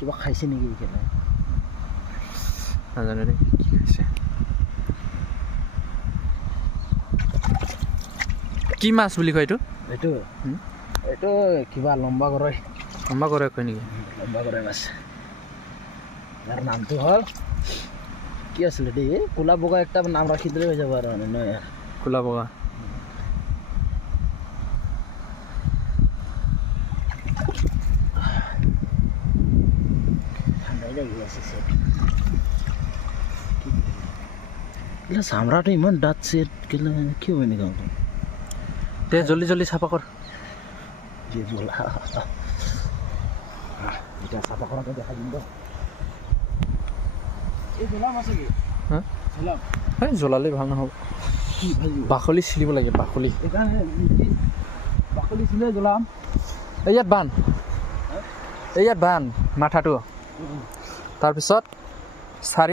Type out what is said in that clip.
কিবা খাইছে নেকি কেনে নাজানো দেই কি খাইছে কি মাছ বুলি কয় এইটো এইটো কিবা লম্বা গৰৈ কয় নেকি লম্বা গৰৈ মাছ ইয়াৰ নামটো হ'ল কি আছিলে দেই ক'লা বগা একটা নাম ৰাখি দিলে হৈ যাব আৰু মানে নহয় ক'লা বগা ঠাণ্ডাই লাগি আছে চেট এইবিলাক চামৰাটো ইমান ডাঠ চেট কেলে কিয় এনেকুৱা দে জলদি চাফা কৰ যে জ্বলা এতিয়া চাফা কৰাটো দেখা দিম দে এই জ্বলাম আছে কি হা জ্বলাম এই জ্বলালে ভাল নহ'ব কি ভাজি বাকলি চিলিব লাগে বাকলি এইকাৰণে বাকলি চিলে জ্বলাম এই ইয়াত বান্ধ মাথাটো তাৰপিছত চাৰি